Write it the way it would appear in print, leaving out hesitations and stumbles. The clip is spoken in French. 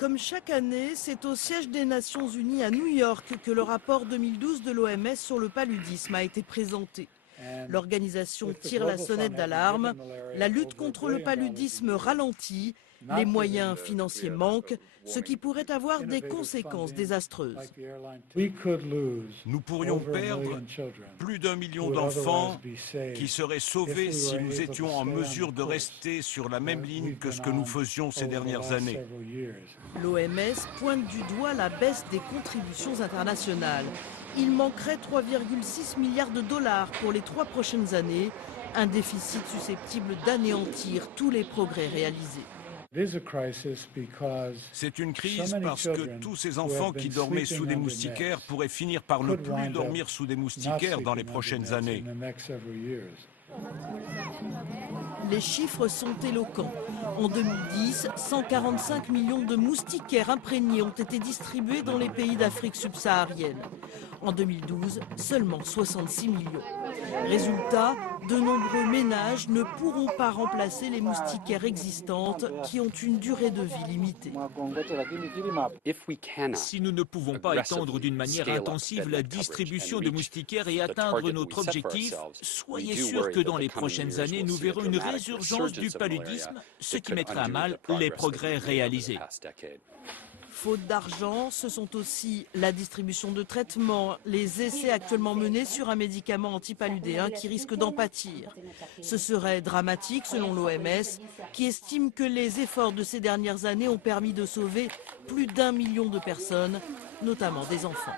Comme chaque année, c'est au siège des Nations Unies à New York que le rapport 2012 de l'OMS sur le paludisme a été présenté. L'organisation tire la sonnette d'alarme. La lutte contre le paludisme ralentit, les moyens financiers manquent, ce qui pourrait avoir des conséquences désastreuses. Nous pourrions perdre plus d'1 million d'enfants qui seraient sauvés si nous étions en mesure de rester sur la même ligne que ce que nous faisions ces dernières années. L'OMS pointe du doigt la baisse des contributions internationales. Il manquerait 3,6 milliards de dollars pour les 3 prochaines années, un déficit susceptible d'anéantir tous les progrès réalisés. C'est une crise parce que tous ces enfants qui dormaient sous des moustiquaires pourraient finir par ne plus dormir sous des moustiquaires dans les prochaines années. Les chiffres sont éloquents. En 2010, 145 millions de moustiquaires imprégnés ont été distribués dans les pays d'Afrique subsaharienne. En 2012, seulement 66 millions. Résultat, de nombreux ménages ne pourront pas remplacer les moustiquaires existantes qui ont une durée de vie limitée. Si nous ne pouvons pas étendre d'une manière intensive la distribution de moustiquaires et atteindre notre objectif, soyez sûrs que dans les prochaines années, nous verrons une résurgence du paludisme, ce qui mettra à mal les progrès réalisés. Faute d'argent, ce sont aussi la distribution de traitements, les essais actuellement menés sur un médicament antipaludéen qui risque d'en pâtir. Ce serait dramatique selon l'OMS, qui estime que les efforts de ces dernières années ont permis de sauver plus d'1 million de personnes, notamment des enfants.